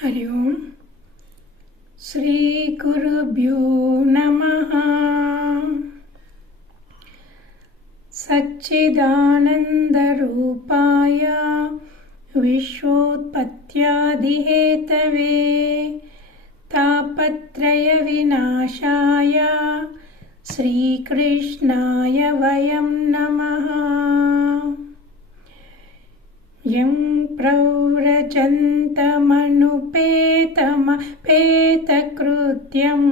Hari Om. Sri Gurubhyo Namaha. Satchidananda Rupaya Vishwotpatyadihetave Tapatraya Vinashaya Sri Krishnaya Vayam Namaha. Yam pravrachantamanopetakrutyam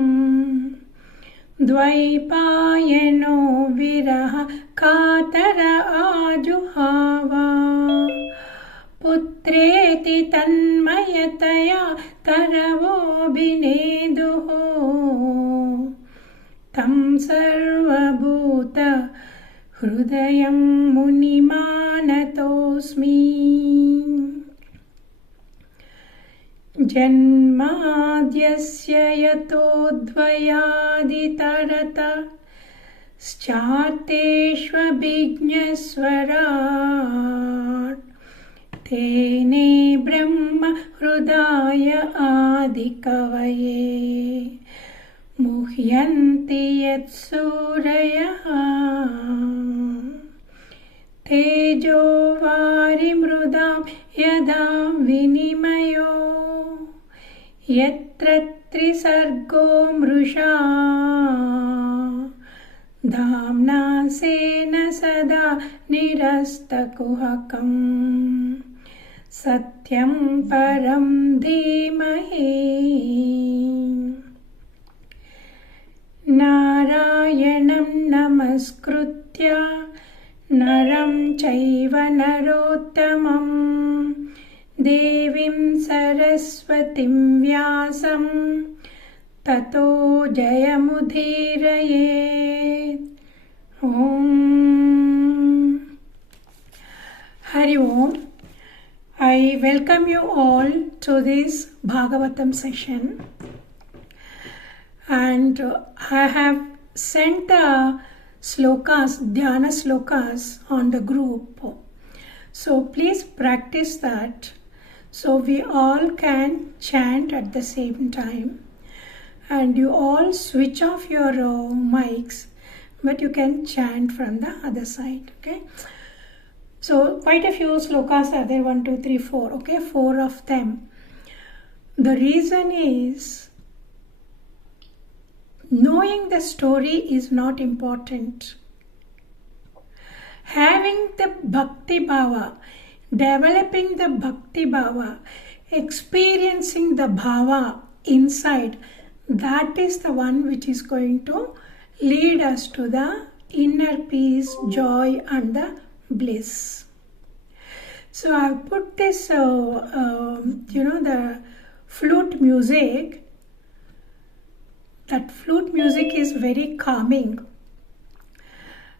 Dvaipayano viraha katara ajuhava Putreti tanmayataya taravo bineduho Tam sarvabhuta Hrudayam munimanatosmi Janmadyasya yatodvayaditarata Schateshvabhignaswarat Tene brahma hrudaya adikavaye Muhyanti yatsuraya Tejo varimrudam yadam vinimayo Yatra trisargo mrusha Dhamna sena sada nirastakuhakam Satyam param dhimahi Narayanam namaskritya Naram chaiva narottamam Devim saraswatim vyasam Tato jayamudhirayet Om Hari Om. I welcome you all to this Bhagavatam session. And I have sent the slokas, dhyana slokas on the group. So please practice that so we all can chant at the same time. And you all switch off your mics, but you can chant from the other side. Okay. So quite a few slokas are there, 1, 2, 3, 4. Okay, 4 of them. The reason is knowing the story is not important. Having the bhakti bhava, developing the bhakti bhava, experiencing the bhava inside, that is the one which is going to lead us to the inner peace, joy and the bliss. So I have put this, the flute music. That flute music is very calming.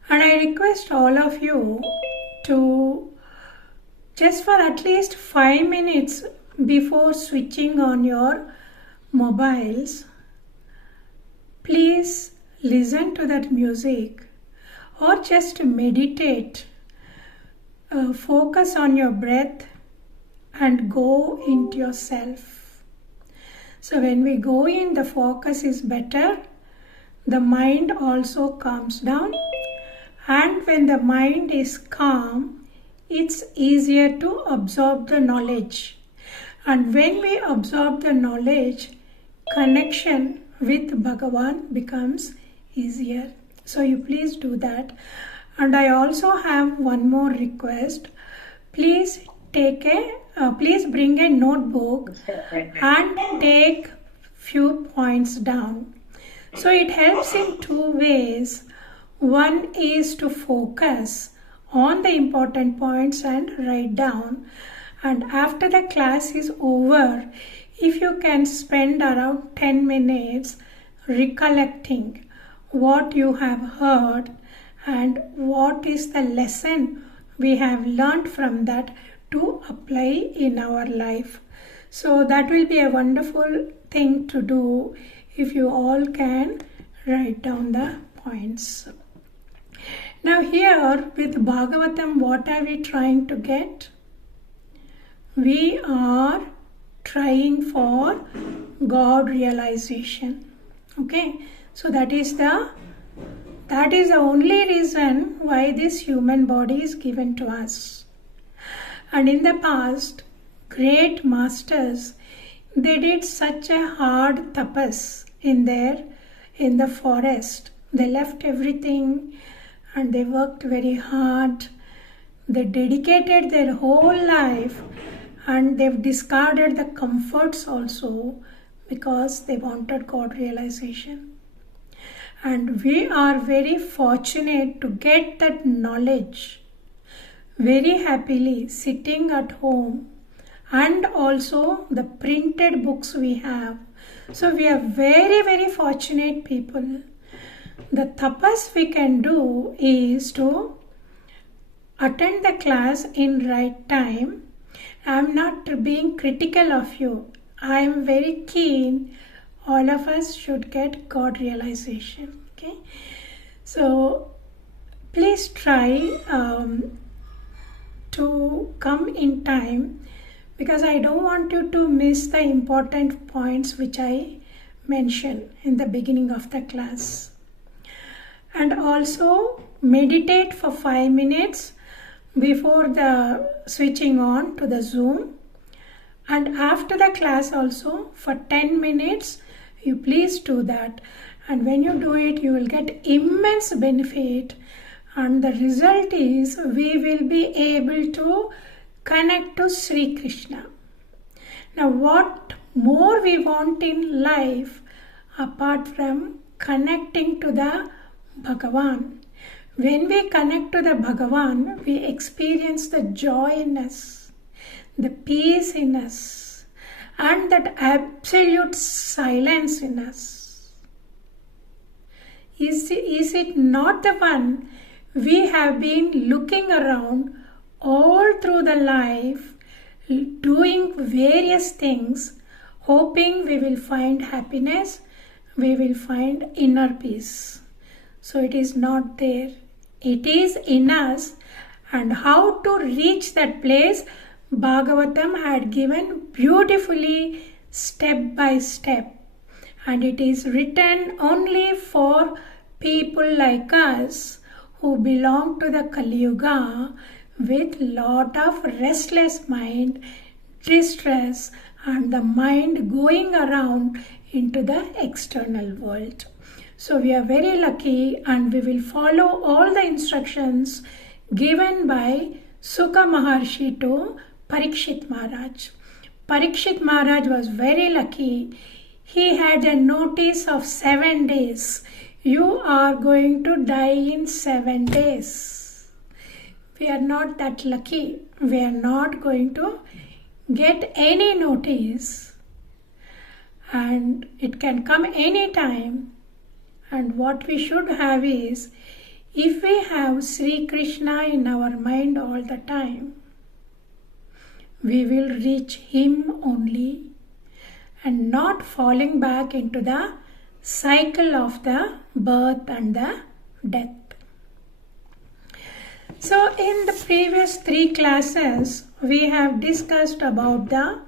And I request all of you to, just for at least 5 minutes before switching on your mobiles, please listen to that music or just meditate. Focus on your breath and go into yourself. So when we go in, the focus is better. The mind also calms down. And when the mind is calm, it's easier to absorb the knowledge. And when we absorb the knowledge, connection with Bhagavan becomes easier. So you please do that. And I also have one more request. Please please bring a notebook and take few points down. So it helps in 2 ways. One is to focus on the important points and write down. And after the class is over, if you can spend around 10 minutes recollecting what you have heard and what is the lesson we have learned from that to apply in our life. So that will be a wonderful thing to do if you all can write down the points. Now here with Bhagavatam, what are we trying to get? We are trying for God realization. Okay, so that is the only reason why this human body is given to us. And in the past, great masters, they did such a hard tapas in the forest. They left everything and they worked very hard. They dedicated their whole life and they've discarded the comforts also because they wanted God realization. And we are very fortunate to get that knowledge very happily sitting at home, and also the printed books we have. So we are very, very fortunate people. The tapas we can do is to attend the class in right time. I am not being critical of you. I am very keen. All of us should get God realization. Okay, so please try to come in time, because I don't want you to miss the important points which I mentioned in the beginning of the class. And also meditate for 5 minutes before the switching on to the Zoom, and after the class also for 10 minutes you please do that. And when you do it, you will get immense benefit, and the result is we will be able to connect to Sri Krishna. Now what more we want in life apart from connecting to the Bhagavan? When we connect to the Bhagavan, we experience the joy in us, the peace in us, and that absolute silence in us. Is it not the one we have been looking around all through the life, doing various things, hoping we will find happiness, we will find inner peace? So it is not there. It is in us, and how to reach that place, Bhagavatam had given beautifully step by step. And it is written only for people like us who belong to the Kali Yuga with lot of restless mind, distress, and the mind going around into the external world. So we are very lucky, and we will follow all the instructions given by Sukha Maharshi to Parikshit Maharaj. Parikshit Maharaj was very lucky. He had a notice of 7 days. You are going to die in 7 days. We are not that lucky. We are not going to get any notice. And it can come any time. And what we should have is, if we have Sri Krishna in our mind all the time, we will reach Him only, and not falling back into the cycle of the birth and the death. So in the previous 3 classes, we have discussed about the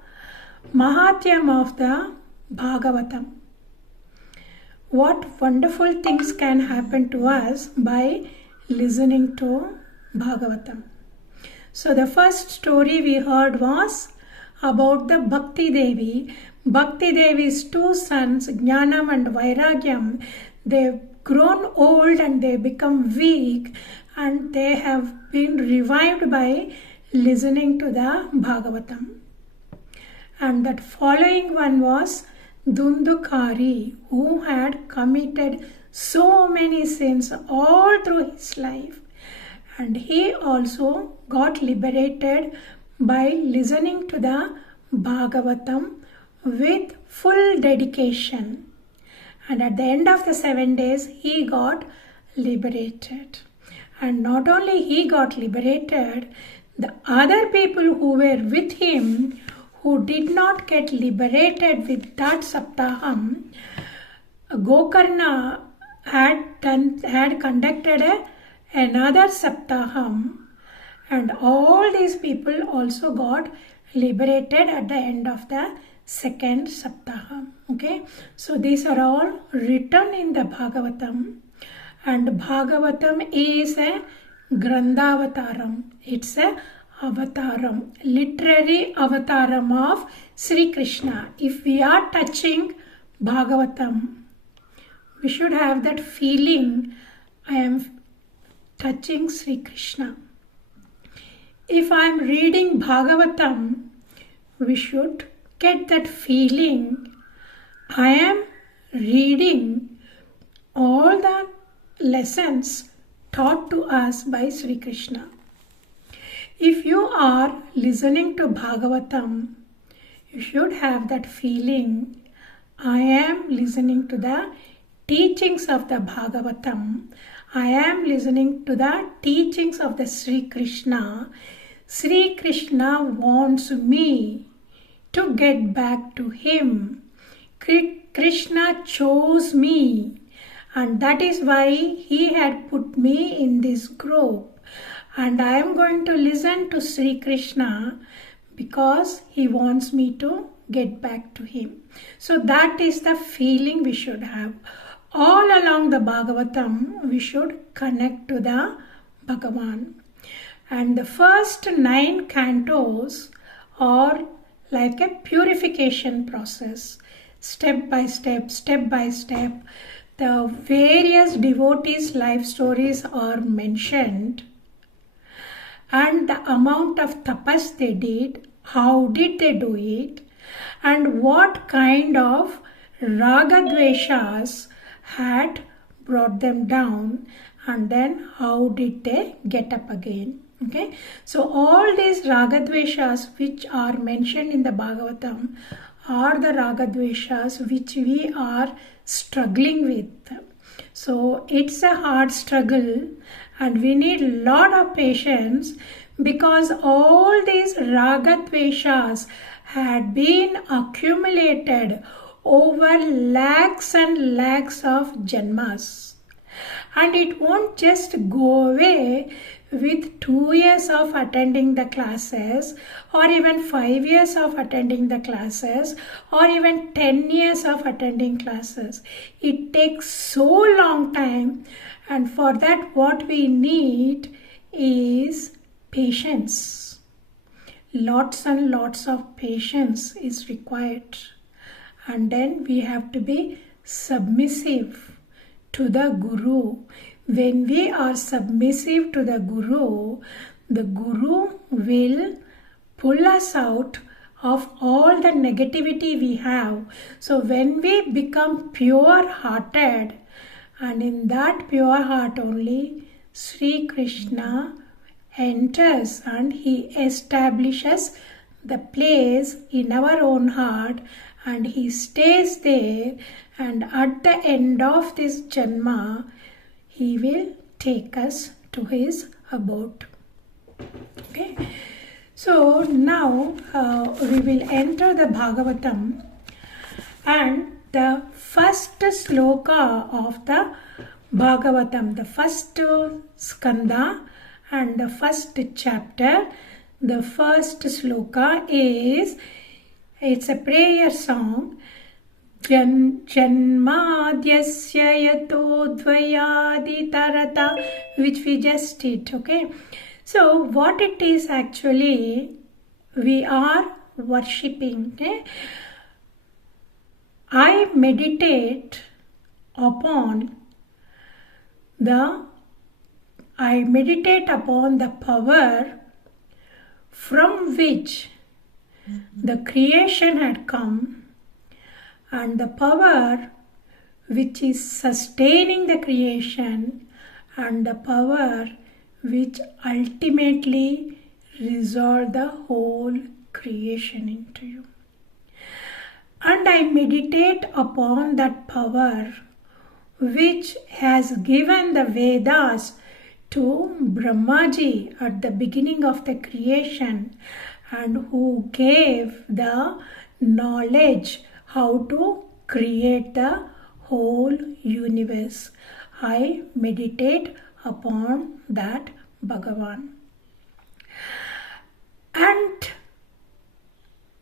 Mahatyam of the Bhagavatam. What wonderful things can happen to us by listening to Bhagavatam. So the first story we heard was about the Bhakti Devi. Bhakti Devi's 2 sons, Jnanam and Vairagyam, they've grown old and they become weak, and they have been revived by listening to the Bhagavatam. And that following one was Dundukari, who had committed so many sins all through his life. And he also got liberated by listening to the Bhagavatam with full dedication. And at the end of the 7 days, he got liberated. And not only he got liberated, the other people who were with him, who did not get liberated with that Saptaham, Gokarna had conducted another Saptaham, And all these people also got liberated at the end of the second Saptaha. Okay, so these are all written in the Bhagavatam, and Bhagavatam is a Grandhavataram. It's a avataram, literary avataram of Sri Krishna. If we are touching Bhagavatam, we should have that feeling, I am touching Sri Krishna. If I am reading Bhagavatam, we should get that feeling, I am reading all the lessons taught to us by Sri Krishna. If you are listening to Bhagavatam, you should have that feeling, I am listening to the teachings of the Bhagavatam. I am listening to the teachings of the Sri Krishna. Sri Krishna wants me to get back to him. Krishna chose me, and that is why he had put me in this group. And I am going to listen to Sri Krishna because he wants me to get back to him. So that is the feeling we should have. All along the Bhagavatam, we should connect to the Bhagavan. And the first 9 cantos are like a purification process. Step by step, the various devotees' life stories are mentioned, and the amount of tapas they did, how did they do it, and what kind of ragadveshas had brought them down, and then how did they get up again. Okay, so all these ragadveshas which are mentioned in the Bhagavatam are the ragadveshas which we are struggling with. So it's a hard struggle, and we need a lot of patience, because all these ragadveshas had been accumulated over lakhs and lakhs of janmas. And it won't just go away with 2 years of attending the classes, or even 5 years of attending the classes, or even 10 years of attending classes. It takes so long time, and for that what we need is patience. Lots and lots of patience is required. And then we have to be submissive to the Guru. When we are submissive to the Guru will pull us out of all the negativity we have. So when we become pure-hearted, and in that pure heart only, Sri Krishna enters and he establishes the place in our own heart, and he stays there, and at the end of this janma, he will take us to his abode. Okay. So now we will enter the Bhagavatam, and the first sloka of the Bhagavatam, the first skanda and the first chapter, the first sloka is, it's a prayer song. Janmadhyasya yato dvayadi tarata, which we just did. Okay, so what it is actually, we are worshipping. Okay, I meditate upon the power from which the creation had come, and the power which is sustaining the creation, and the power which ultimately resolve the whole creation into you. And I meditate upon that power which has given the Vedas to Brahmaji at the beginning of the creation, and who gave the knowledge how to create the whole universe. I meditate upon that Bhagavan. And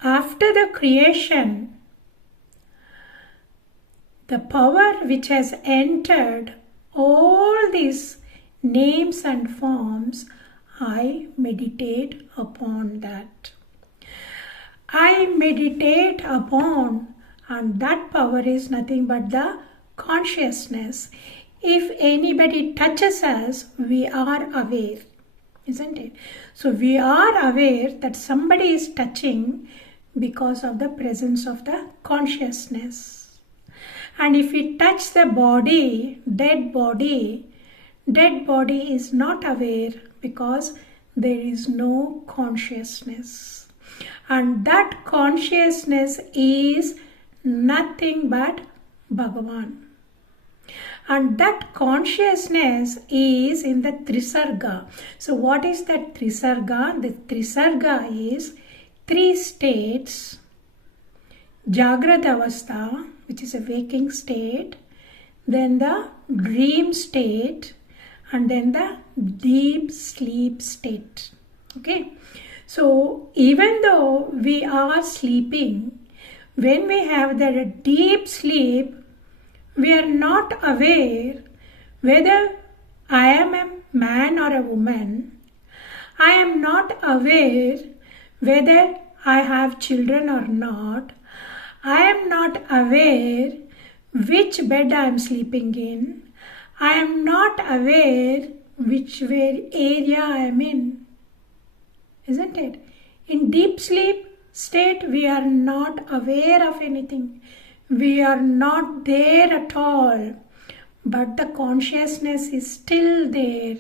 after the creation, the power which has entered all these names and forms, I meditate upon that. I meditate upon, and that power is nothing but the consciousness. If anybody touches us, we are aware, isn't it? So we are aware that somebody is touching because of the presence of the consciousness. And if we touch the body, dead body is not aware because there is no consciousness. And that consciousness is nothing but Bhagavan. And that consciousness is in the Trisarga. So what is that Trisarga? The Trisarga is 3 states. Jagrata Avastha, which is a waking state, then the dream state, and then the deep sleep state. Okay. So even though we are sleeping, when we have the deep sleep, we are not aware whether I am a man or a woman. I am not aware whether I have children or not. I am not aware which bed I am sleeping in. I am not aware which area I am in. Isn't it? In deep sleep state, we are not aware of anything. We are not there at all. But the consciousness is still there.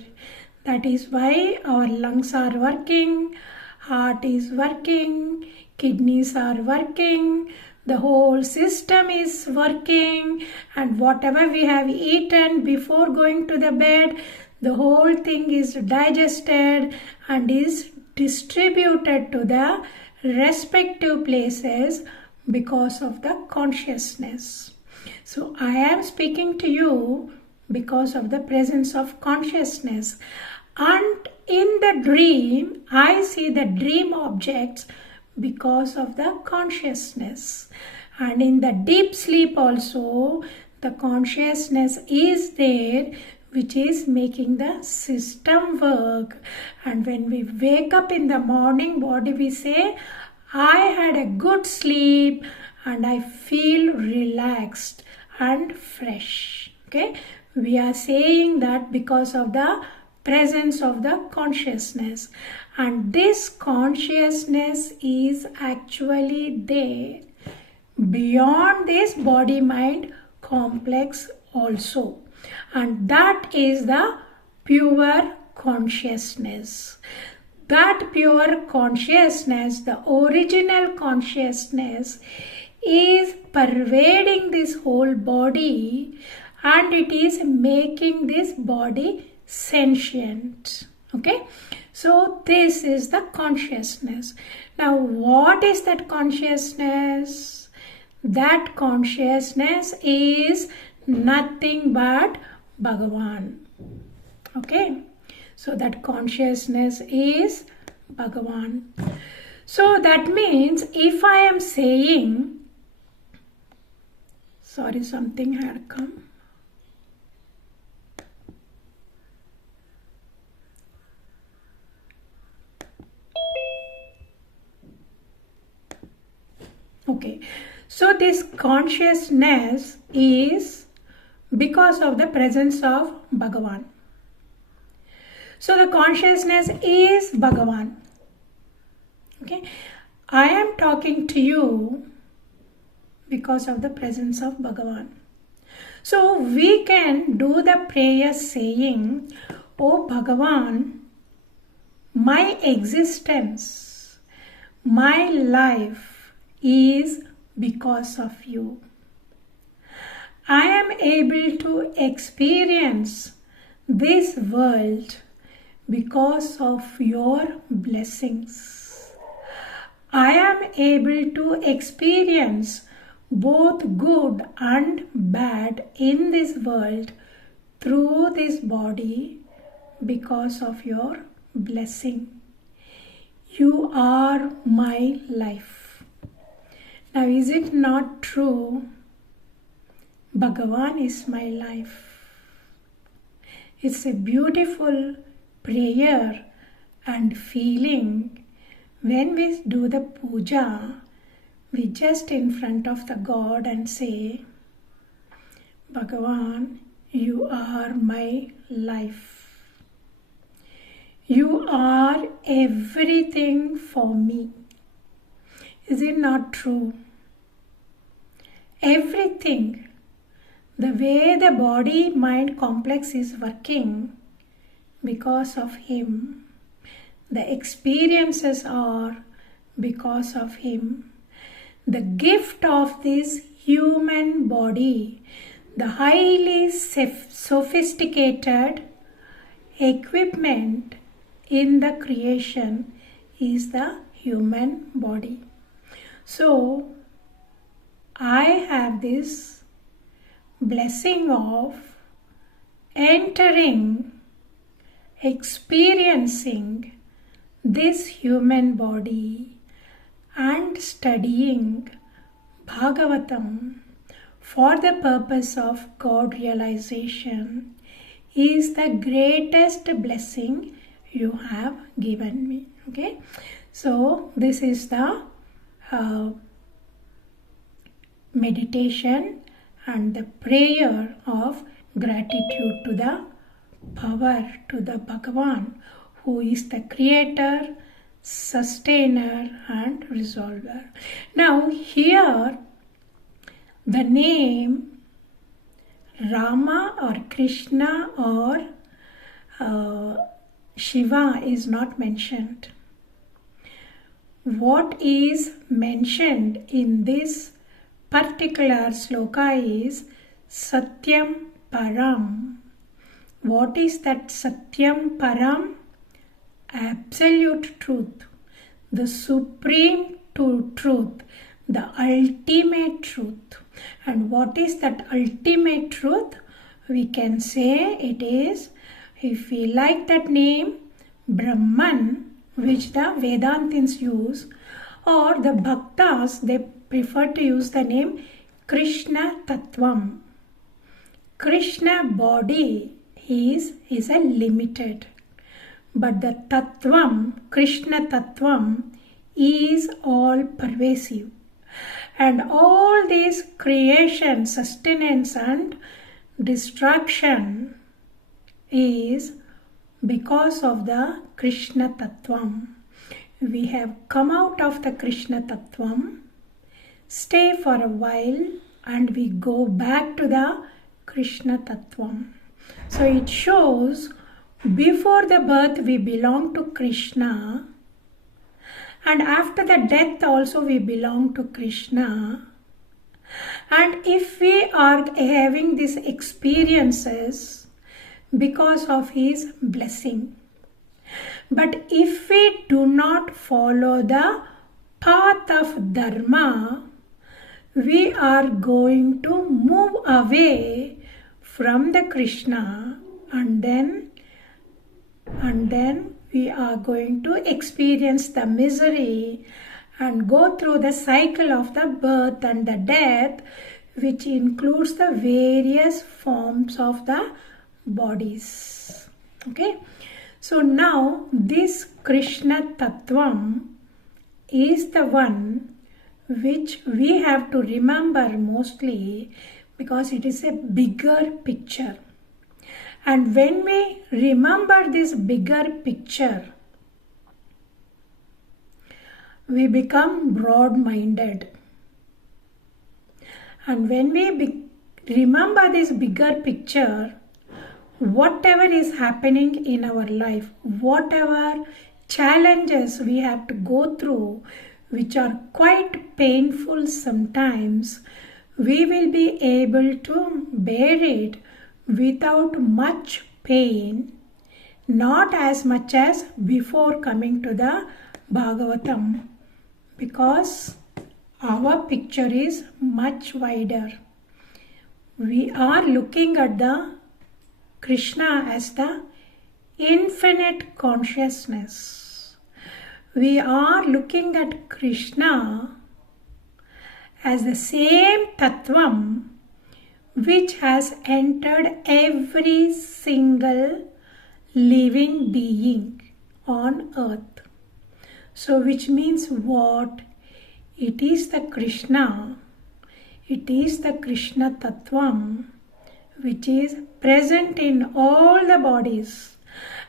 That is why our lungs are working, heart is working, kidneys are working, the whole system is working, and whatever we have eaten before going to the bed, the whole thing is digested and is distributed to the respective places because of the consciousness. So I am speaking to you because of the presence of consciousness. And in the dream, I see the dream objects because of the consciousness. And in the deep sleep also, the consciousness is there, which is making the system work. And when we wake up in the morning, what do we say? I had a good sleep and I feel relaxed and fresh. Okay, we are saying that because of the presence of the consciousness, and this consciousness is actually there beyond this body mind complex also, and that is the pure consciousness. That pure consciousness, the original consciousness, is pervading this whole body, and it is making this body sentient. Okay, so this is the consciousness. Now what is that consciousness? That consciousness is nothing but Bhagavan. Okay, so that consciousness is Bhagavan. So that means if I am saying, sorry, something had come. Okay, so this consciousness is because of the presence of Bhagavan. So the consciousness is Bhagavan. Okay, I am talking to you because of the presence of Bhagavan. So we can do the prayer saying, "Oh Bhagavan, my existence, my life is because of you. I am able to experience this world because of your blessings. I am able to experience both good and bad in this world through this body because of your blessing. You are my life. Now, is it not true? Bhagavan is my life. It's a beautiful prayer and feeling. When we do the puja, we just in front of the God and say, Bhagavan, you are my life. You are everything for me. Is it not true? Everything. The way the body-mind complex is working, because of Him. The experiences are because of Him. The gift of this human body, the highly sophisticated equipment in the creation, is the human body. So, I have this blessing of entering, experiencing this human body and studying Bhagavatam for the purpose of God realization is the greatest blessing you have given me. Okay, so this is the meditation and the prayer of gratitude to the power, to the Bhagavan, who is the creator, sustainer and resolver. Now here the name Rama or Krishna or Shiva is not mentioned. What is mentioned in this particular sloka is Satyam Param. What is that Satyam Param? Absolute truth, the supreme truth, the ultimate truth. And what is that ultimate truth? We can say it is, if we like that name, Brahman, which the Vedantins use, or the Bhaktas, they prefer to use the name Krishna Tattvam. Krishna body is a limited, but the Tattvam, Krishna Tattvam, is all pervasive. And all these creation, sustenance and destruction is because of the Krishna Tattvam. We have come out of the Krishna Tattvam, stay for a while, and we go back to the Krishna Tattvam. So it shows before the birth we belong to Krishna, and after the death also we belong to Krishna. And if we are having these experiences because of His blessing, but if we do not follow the path of Dharma, we are going to move away from the Krishna, and then we are going to experience the misery and go through the cycle of the birth and the death, which includes the various forms of the bodies. Okay, so now this Krishna Tattvam is the one which we have to remember mostly, because it is a bigger picture. And when we remember this bigger picture, we become broad-minded. And when we remember this bigger picture, whatever is happening in our life, whatever challenges we have to go through, which are quite painful sometimes, we will be able to bear it without much pain, not as much as before coming to the Bhagavatam, because our picture is much wider. We are looking at the Krishna as the infinite consciousness. we are looking at Krishna as the same Tattvam which has entered every single living being on earth. So which means what? It is the Krishna. It is the Krishna Tattvam which is present in all the bodies.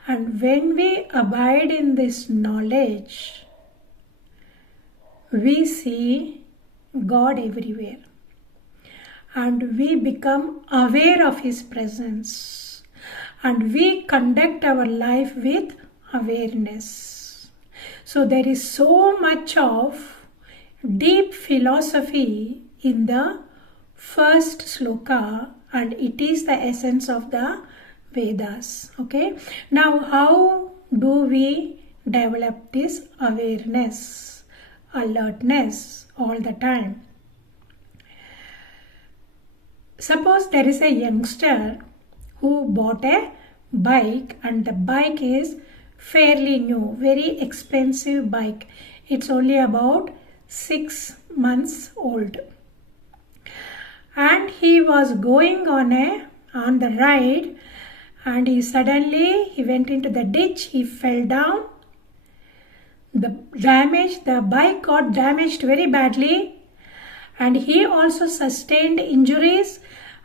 And when we abide in this knowledge, we see God everywhere. And we become aware of His presence. And we conduct our life with awareness. So there is so much of deep philosophy in the first sloka, and it is the essence of the Vedas. Okay. Now, how do we develop this awareness, alertness all the time? Suppose there is a youngster who bought a bike, and the bike is fairly new, very expensive bike. It's only about 6 months old. And he was going on the ride, and he went into the ditch. He fell down. The bike got damaged very badly, and he also sustained injuries,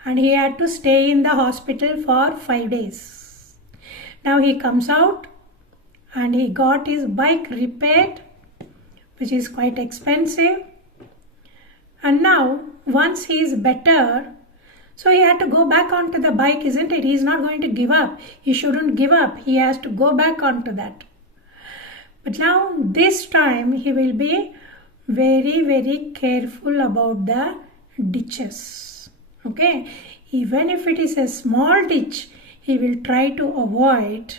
and he had to stay in the hospital for 5 days. Now he comes out and he got his bike repaired, which is quite expensive. And now, once he is better, so he had to go back onto the bike, isn't it? He is not going to give up. He shouldn't give up. He has to go back onto that. But now, this time, he will be very, very careful about the ditches. Okay? Even if it is a small ditch, he will try to avoid,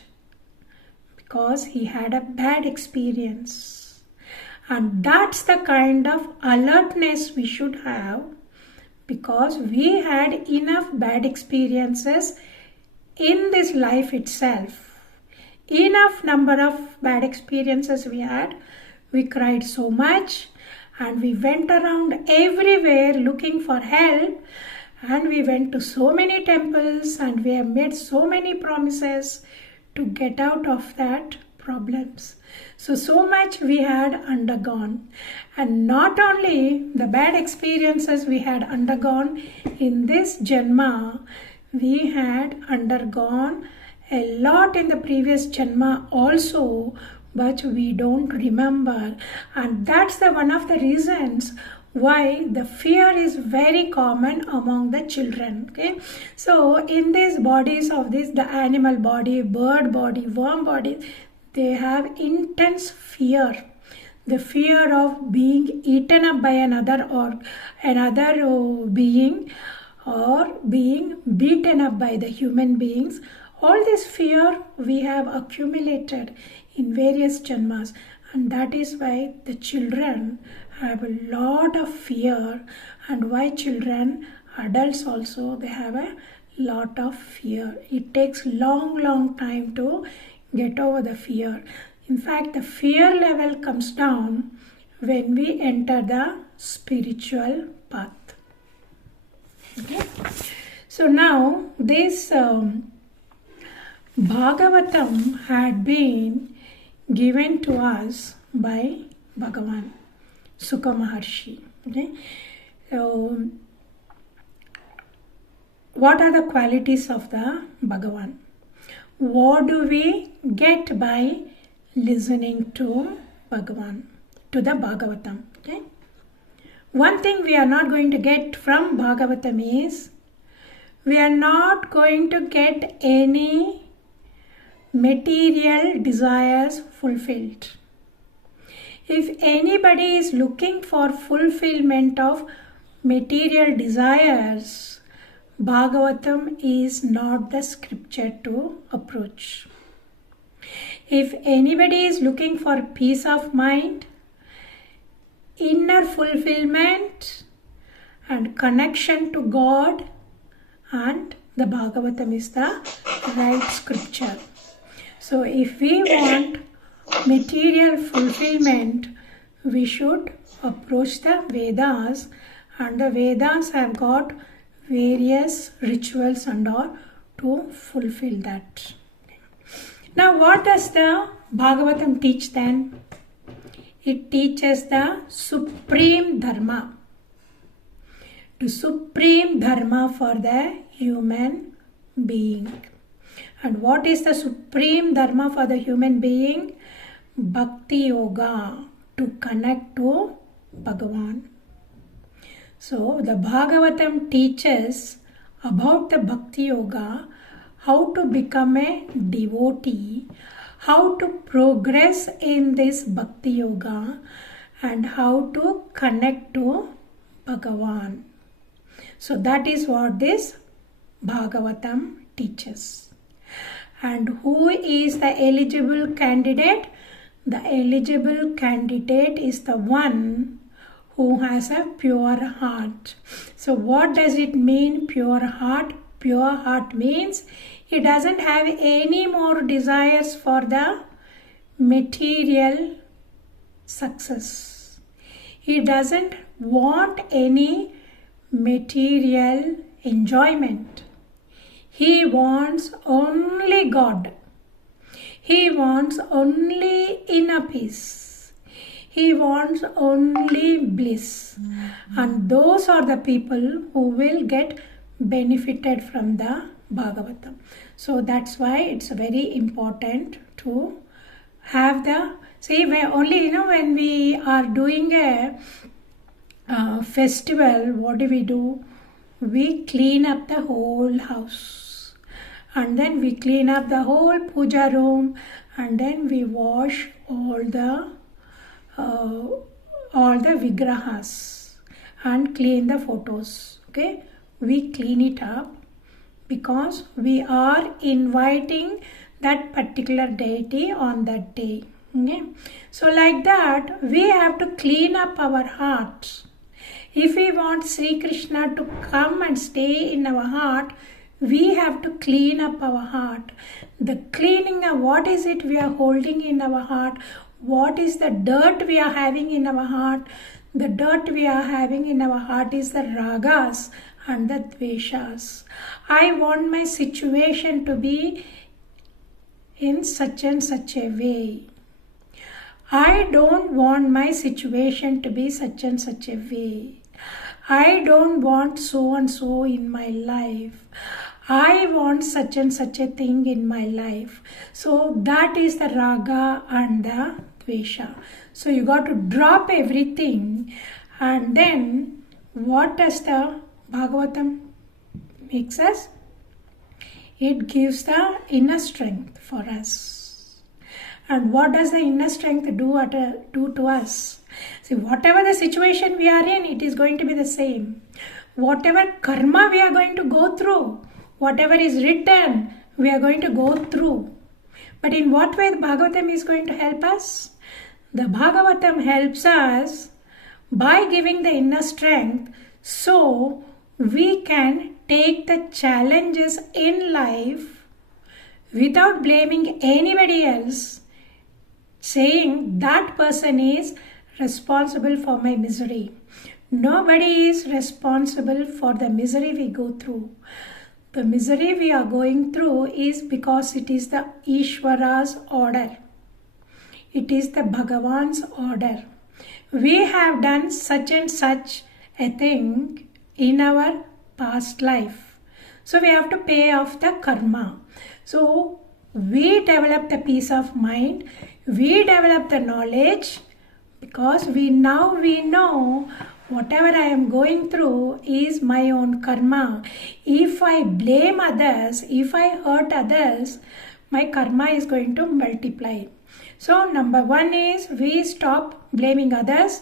because he had a bad experience. And that's the kind of alertness we should have, because we had enough bad experiences in this life itself. Enough number of bad experiences we had. We cried so much, and we went around everywhere looking for help, and we went to so many temples, and we have made so many promises to get out of that problems. So much we had undergone. And not only the bad experiences we had undergone in this Janma, we had undergone a lot in the previous Janma also, but we don't remember. And that's one of the reasons why the fear is very common among the children. Okay, so in these bodies of the animal body, bird body, worm body, they have intense fear. The fear of being eaten up by another being, or being beaten up by the human beings. All this fear we have accumulated in various janmas, and that is why the children have a lot of fear, and why children, adults also, they have a lot of fear. It takes long time to get over the fear. In fact, the fear level comes down when we enter the spiritual path. Okay? So now this Bhagavatam had been given to us by Bhagavan, Sukha Maharshi. Okay? So, what are the qualities of the Bhagavan? What do we get by listening to Bhagavan, to the Bhagavatam? Okay? One thing we are not going to get from Bhagavatam is, we are not going to get any material desires fulfilled. If anybody is looking for fulfillment of material desires, Bhagavatam is not the scripture to approach. If anybody is looking for peace of mind, inner fulfillment and connection to God, and the Bhagavatam is the right scripture. So if we want material fulfillment, we should approach the Vedas, and the Vedas have got various rituals and all to fulfill that. Now, what does the Bhagavatam teach then? It teaches the supreme dharma. The supreme dharma for the human being. And what is the supreme dharma for the human being? Bhakti yoga, to connect to Bhagavan. So the Bhagavatam teaches about the Bhakti yoga, how to become a devotee, how to progress in this Bhakti yoga, and how to connect to Bhagavan. So that is what this Bhagavatam teaches. And who is the eligible candidate? The eligible candidate is the one who has a pure heart. So what does it mean, pure heart? Pure heart means he doesn't have any more desires for the material success. He doesn't want any material enjoyment. He wants only God. He wants only inner peace. He wants only bliss. And those are the people who will get benefited from the Bhagavatam. So that's why it's very important to have the... See, only, when we are doing a festival, what do? We clean up the whole house, and then we clean up the whole puja room, and then we wash all the vigrahas and clean the photos. Okay, we clean it up because we are inviting that particular deity on that day. Okay, so like that we have to clean up our hearts. If we want Sri Krishna to come and stay in our heart, we have to clean up our heart. The cleaning of what is it we are holding in our heart, what is the dirt we are having in our heart. The dirt we are having in our heart is the ragas and the dveshas. I want my situation to be in such and such a way. I don't want my situation to be such and such a way. I don't want so and so in my life. I want such and such a thing in my life. So that is the raga and the dvesha. So you got to drop everything, and then what does the Bhagavatam makes us? It gives the inner strength for us. And what does the inner strength do to us? See, whatever the situation we are in, it is going to be the same. Whatever karma we are going to go through, whatever is written, we are going to go through. But in what way the Bhagavatam is going to help us? The Bhagavatam helps us by giving the inner strength, so we can take the challenges in life without blaming anybody else, saying that person is responsible for my misery. Nobody is responsible for the misery we go through. The misery we are going through is because it is the Ishvara's order. It is the Bhagavan's order. We have done such and such a thing in our past life. So we have to pay off the karma. So we develop the peace of mind. We develop the knowledge, because we know whatever I am going through is my own karma. If I blame others, if I hurt others, my karma is going to multiply. So number one is we stop blaming others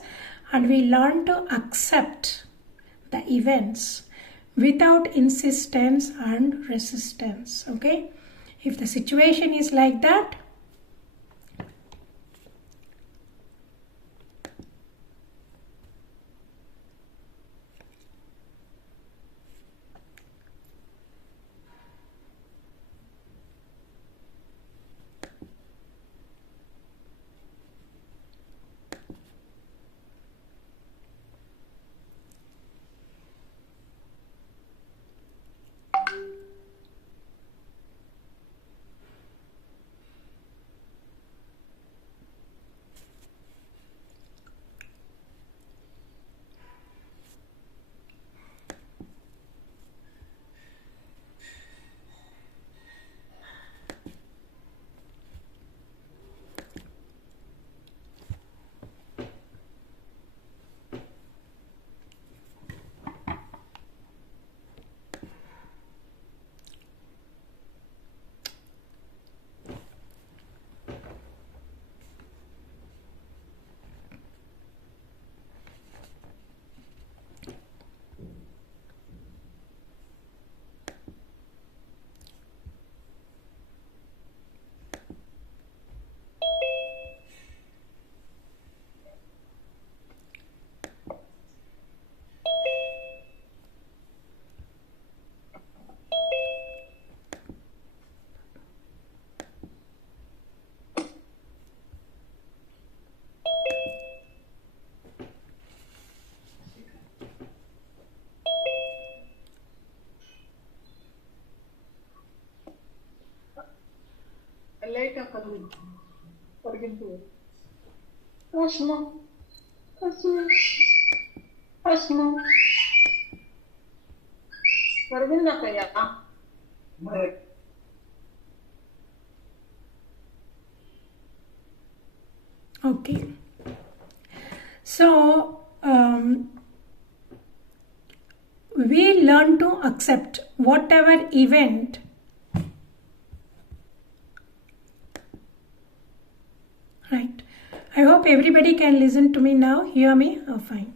and we learn to accept the events without insistence and resistance. Okay? If the situation is like that, Okay. So, we learn to accept whatever event right. I hope everybody can listen to me now, hear me. Oh, fine.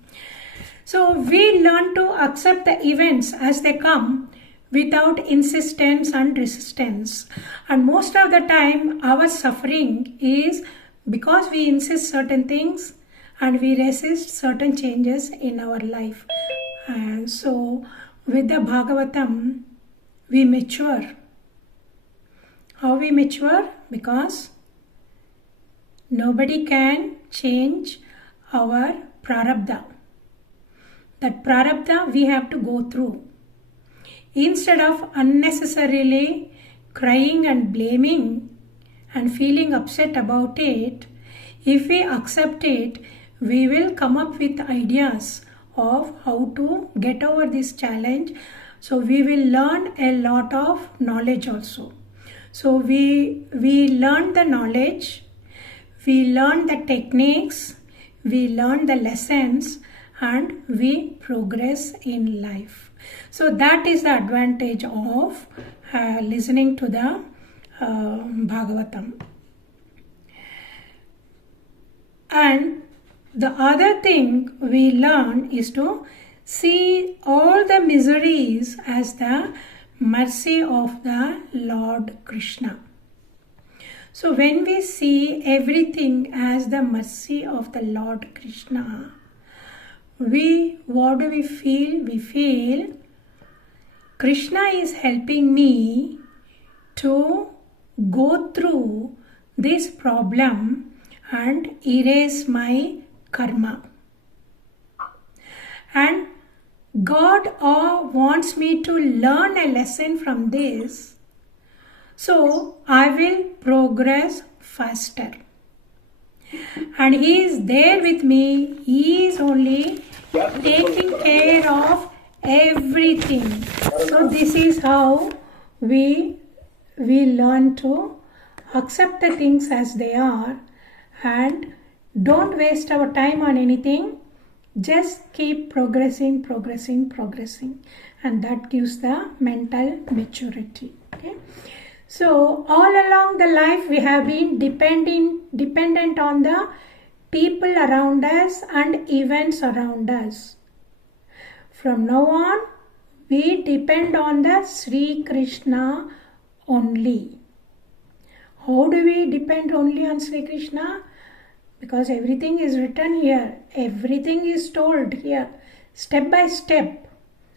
So we learn to accept the events as they come without insistence and resistance. And most of the time our suffering is because we insist certain things and we resist certain changes in our life. And so with the Bhagavatam we mature. How we mature? Because nobody can change our prarabdha. That prarabdha we have to go through. Instead of unnecessarily crying and blaming and feeling upset about it, if we accept it, we will come up with ideas of how to get over this challenge. So we will learn a lot of knowledge also. So we learn the knowledge, we learn the techniques, we learn the lessons, and we progress in life. So that is the advantage of listening to the Bhagavatam. And the other thing we learn is to see all the miseries as the mercy of the Lord Krishna. So when we see everything as the mercy of the Lord Krishna, what do we feel? We feel Krishna is helping me to go through this problem and erase my karma. And God wants me to learn a lesson from this, so I will progress faster. And He is there with me. He is only taking care of everything. So this is how we learn to accept the things as they are and don't waste our time on anything. Just keep progressing, and that gives the mental maturity. Okay. So all along the life we have been dependent on the people around us and events around us. From now on, we depend on the Sri Krishna only. How do we depend only on Sri Krishna? Because everything is written here. Everything is told here. Step by step.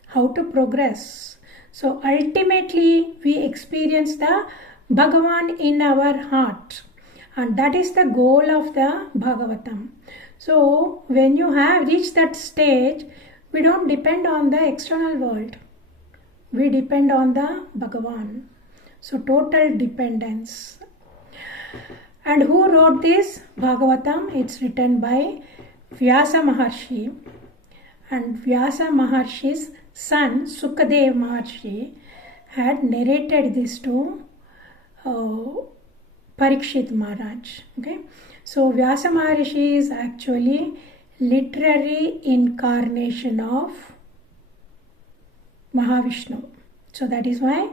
How to progress. So ultimately we experience the Bhagavan in our heart. And that is the goal of the Bhagavatam. So when you have reached that stage, we don't depend on the external world. We depend on the Bhagavan. So total dependence. And who wrote this Bhagavatam? It's written by Vyasa Maharshi. And Vyasa Maharshi's son Sukadev Maharshi had narrated this to Parikshit Maharaj. Okay? So Vyasa Maharshi is actually literary incarnation of Mahavishnu. So that is why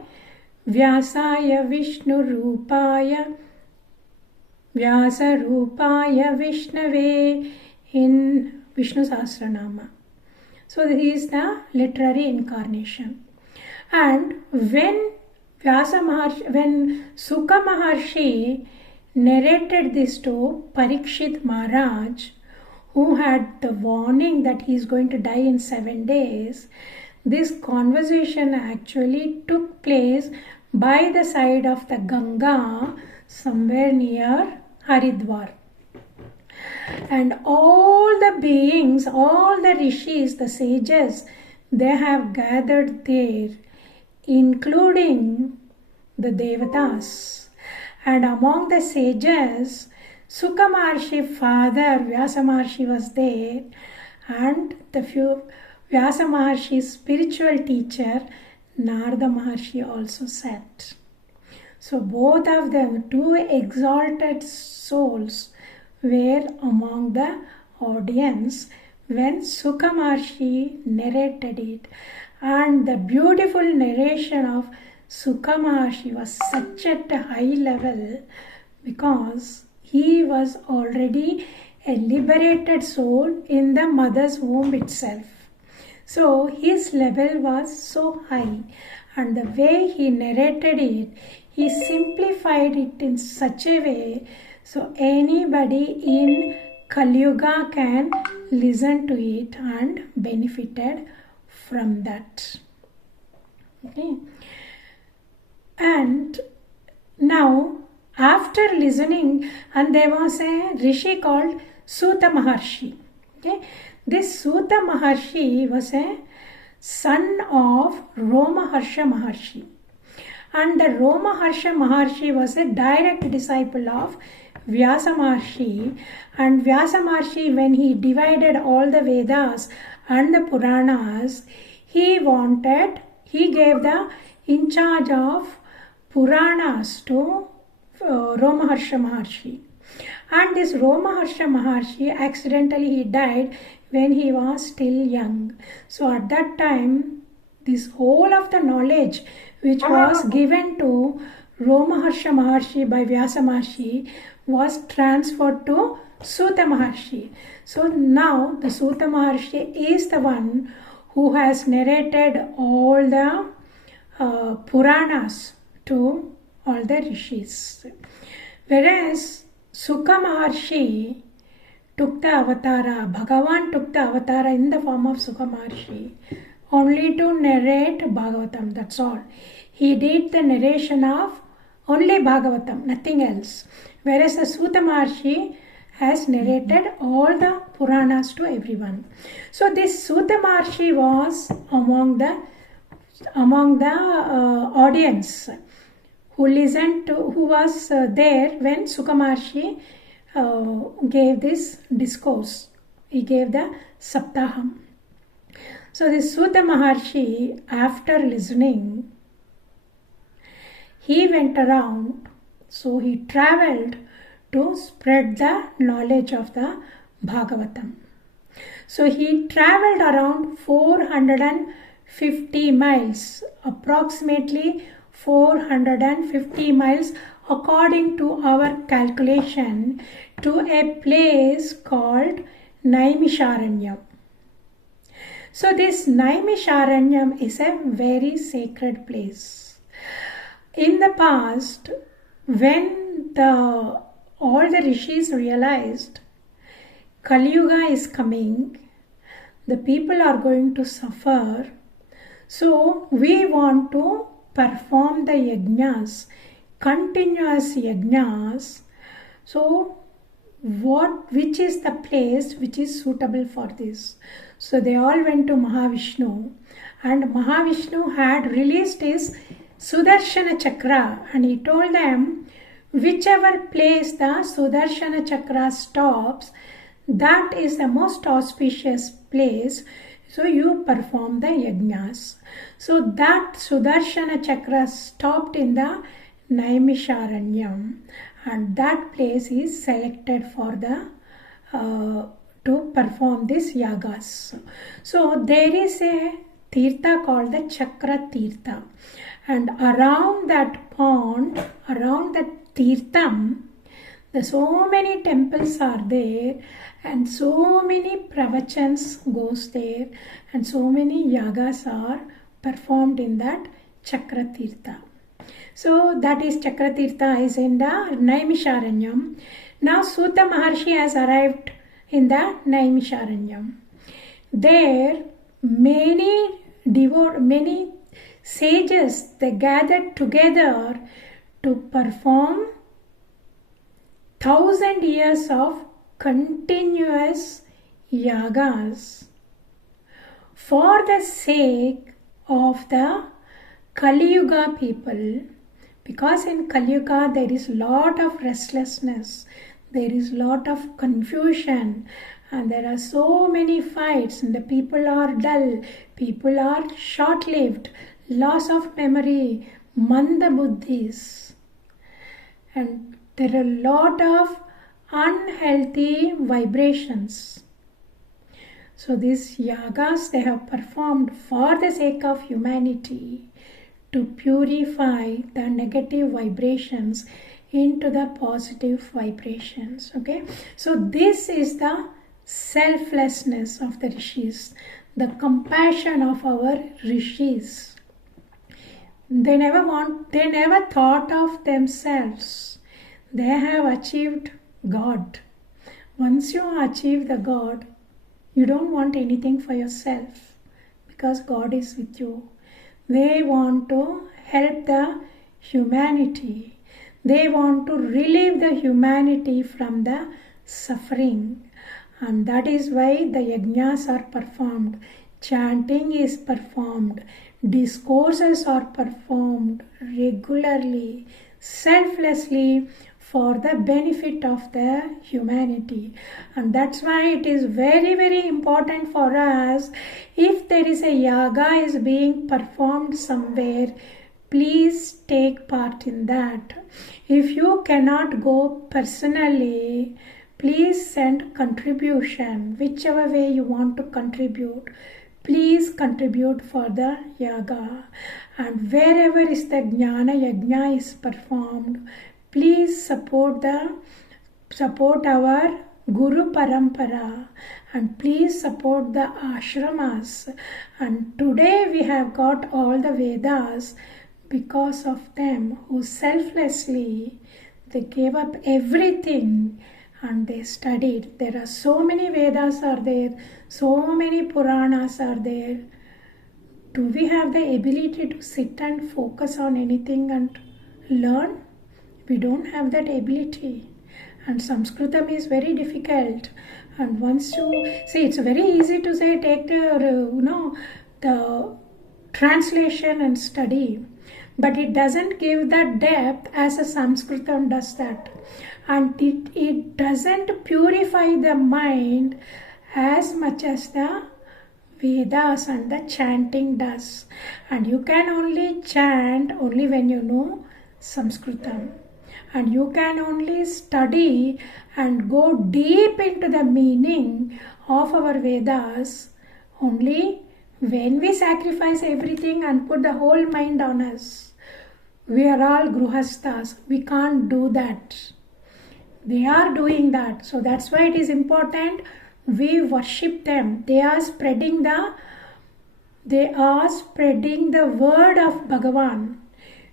Vyasaya Vishnu Rupaya Vyasa Rupaya Vishnave in Vishnu Sahasranama. So this is the literary incarnation. And when Sukha Maharshi narrated this to Parikshit Maharaj, who had the warning that he is going to die in 7 days, this conversation actually took place by the side of the Ganga, somewhere near Haridwar. And all the beings, all the rishis, the sages, they have gathered there, including the devatas. And among the sages, Sukha Maharshi's father Vyasa Maharshi was there, and Vyasa Maharshi's spiritual teacher Narada Maharshi also sat. So both of them, two exalted souls, were among the audience when Sukha Maharshi narrated it. And the beautiful narration of Sukha Maharshi was such at a high level because he was already a liberated soul in the mother's womb itself. So his level was so high, and the way he narrated it, he simplified it in such a way so anybody in Kali Yuga can listen to it and benefited from that. Okay. And now after listening, and there was a rishi called Suta Maharshi. Okay. This Suta Maharshi was a son of Romaharsha Maharshi. And the Romaharsha Maharshi was a direct disciple of Vyasa Maharshi. And Vyasa Maharshi, when he divided all the Vedas and the Puranas, he gave the in charge of Puranas to Romaharsha Maharshi. And this Romaharsha Maharshi, accidentally he died when he was still young. So at that time, this whole of the knowledge which was given to Romaharsha Maharshi by Vyasa Maharshi was transferred to Suta Maharshi. So now the Suta Maharshi is the one who has narrated all the Puranas to all the rishis. Whereas Sukha Maharshi took the avatara, Bhagavan took the avatara in the form of Sukha Maharshi only to narrate Bhagavatam, that's all. He did the narration of only Bhagavatam, nothing else. Whereas the Suta Maharshi has narrated all the Puranas to everyone. So this Suta Maharshi was among the audience who listened to, who was there when Sukha Maharshi gave this discourse. He gave the Saptaham. So this Suta Maharshi, after listening, he went around, so he traveled to spread the knowledge of the Bhagavatam. So he traveled around 450 miles, approximately 450 miles according to our calculation, to a place called Naimisharanyam. So this Naimisharanyam is a very sacred place. In the past, when all the rishis realized Kali Yuga is coming, the people are going to suffer, so we want to perform the yajnas, continuous yajnas. So which is the place which is suitable for this? So they all went to Mahavishnu, and Mahavishnu had released his Sudarshana Chakra, and he told them whichever place the Sudarshana Chakra stops, that is the most auspicious place. So you perform the yajnas. So that Sudarshana Chakra stopped in the Naimisharanyam, and that place is selected for the to perform this yagas. So there is a tirtha called the Chakra Tirtha, and around that pond, around that tirtham, so many temples are there, and so many pravachans goes there, and so many yagas are performed in that Chakra Tirtha. So that is Chakra Tirtha is in the Naimisharanyam. Now Suta Maharshi has arrived in the Naimisharanyam. There many sages, they gathered together to perform 1,000 years of continuous yagas for the sake of the Kali Yuga people, Because in Kali Yuga there is lot of restlessness, there is lot of confusion, and there are so many fights, and the people are dull, people are short-lived, loss of memory, manda buddhis, and there are a lot of unhealthy vibrations. So these yagas they have performed for the sake of humanity to purify the negative vibrations into the positive vibrations. Okay, so this is the selflessness of the rishis, the compassion of our rishis. They never thought of themselves. They have achieved God. Once you achieve the God, you don't want anything for yourself because God is with you. They want to help the humanity. They want to relieve the humanity from the suffering. And that is why the yajnas are performed. Chanting is performed. Discourses are performed regularly, selflessly, for the benefit of the humanity. And that's why it is very, very important for us, if there is a yaga is being performed somewhere, please take part in that. If you cannot go personally, please send contribution, whichever way you want to contribute. Please contribute for the yaga. And wherever is the jnana yajna is performed, please support our Guru Parampara, and please support the ashramas. And today we have got all the Vedas because of them, who selflessly they gave up everything and they studied. There are so many Vedas are there, so many Puranas are there. Do we have the ability to sit and focus on anything and learn? We don't have that ability. And Sanskritam is very difficult. And once you see, it's very easy to say take the translation and study, but it doesn't give the depth as a Sanskritam does that, and it doesn't purify the mind as much as the Vedas and the chanting does. And you can only chant only when you know Sanskritam. And you can only study and go deep into the meaning of our Vedas only when we sacrifice everything and put the whole mind on us. We are all gruhasthas. We can't do that. They are doing that. So that's why it is important we worship them. They are spreading the word of Bhagavan.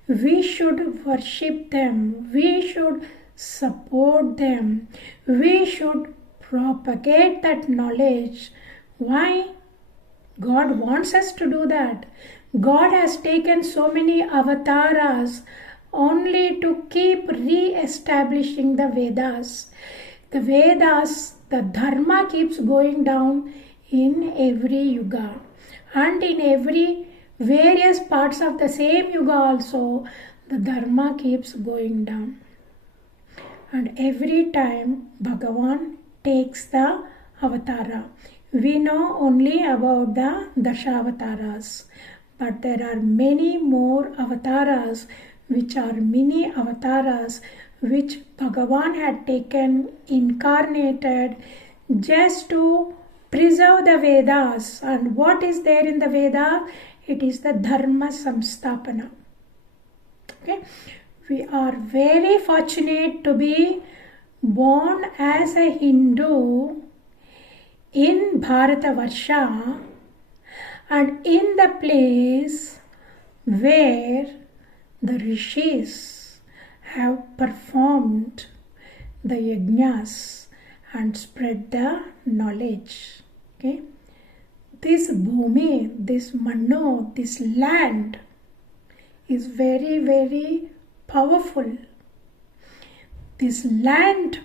We should worship them. We should support them. We should propagate that knowledge. Why? God wants us to do that. God has taken so many avatars only to keep re-establishing the Vedas. The Vedas, the Dharma keeps going down in every yuga. And in every various parts of the same yuga also, the Dharma keeps going down. And every time Bhagavan takes the avatara. We know only about the Dashavataras, but there are many more avatars which are mini avatars which Bhagavan had taken, incarnated just to preserve the Vedas. And what is there in the Veda? It is the Dharma Samstapana. Okay? We are very fortunate to be born as a Hindu in Bharatavarsha and in the place where the rishis have performed the yajnas and spread the knowledge. Okay? This bhumi, this mano, this land is very, very powerful. This land,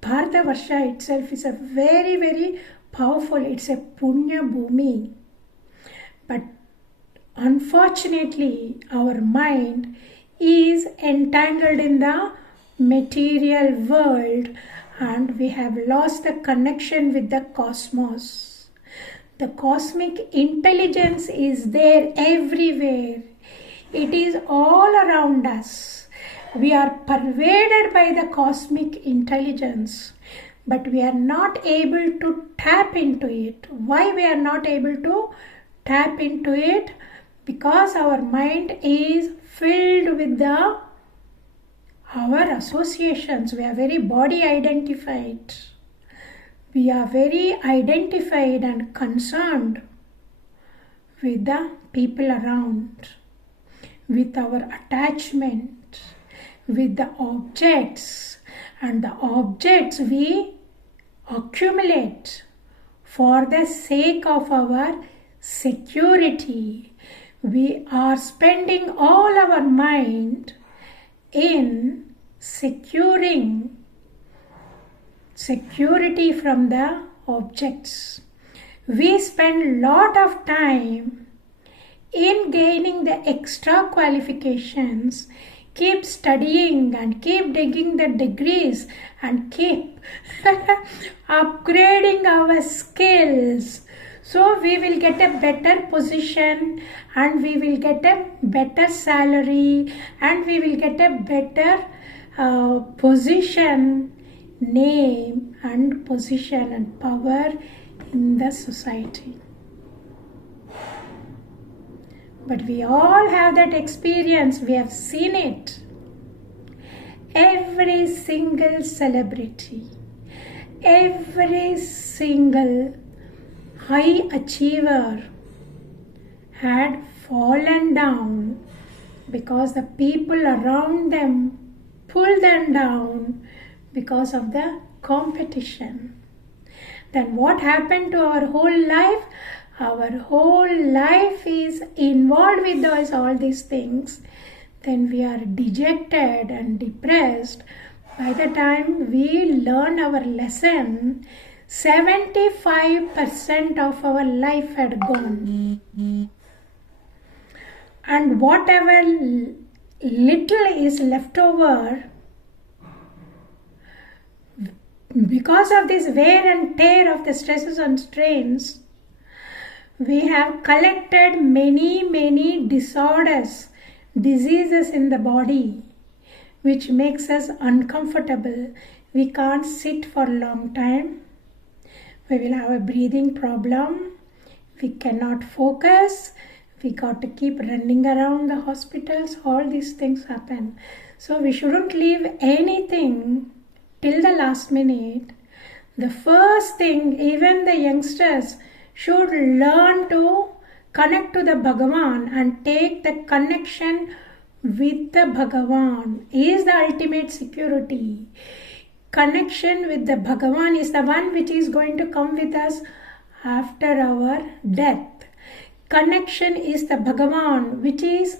Bharatavarsha itself, is a very, very powerful. It's a punya bhumi. But unfortunately, our mind is entangled in the material world, and we have lost the connection with the cosmos. The cosmic intelligence is there everywhere. It is all around us. We are pervaded by the cosmic intelligence, but we are not able to tap into it. Why we are not able to tap into it? Because our mind is filled with our associations. We are very body identified. We are very identified and concerned with the people around, with our attachment, with the objects, and the objects we accumulate for the sake of our security. We are spending all our mind in securing security from the objects. We spend lot of time in gaining the extra qualifications, keep studying and keep digging the degrees and keep upgrading our skills. So we will get a better position, and we will get a better salary, and we will get a better position, name and position and power in the society. But we all have that experience. We have seen it. Every single celebrity, every single high achiever had fallen down because the people around them pulled them down because of the competition. Then what happened to our whole life? Our whole life is involved with all these things. Then we are dejected and depressed. By the time we learn our lesson, 75% of our life had gone. And whatever little is left over, because of this wear and tear of the stresses and strains, we have collected many disorders, diseases in the body, which makes us uncomfortable. We can't sit for a long time. We will have a breathing problem. We cannot focus. We got to keep running around the hospitals. All these things happen. So we shouldn't leave anything till the last minute. The first thing, even the youngsters should learn to connect to the Bhagavan and take the connection with the Bhagavan is the ultimate security. Connection with the Bhagavan is the one which is going to come with us after our death. Connection is the Bhagavan which is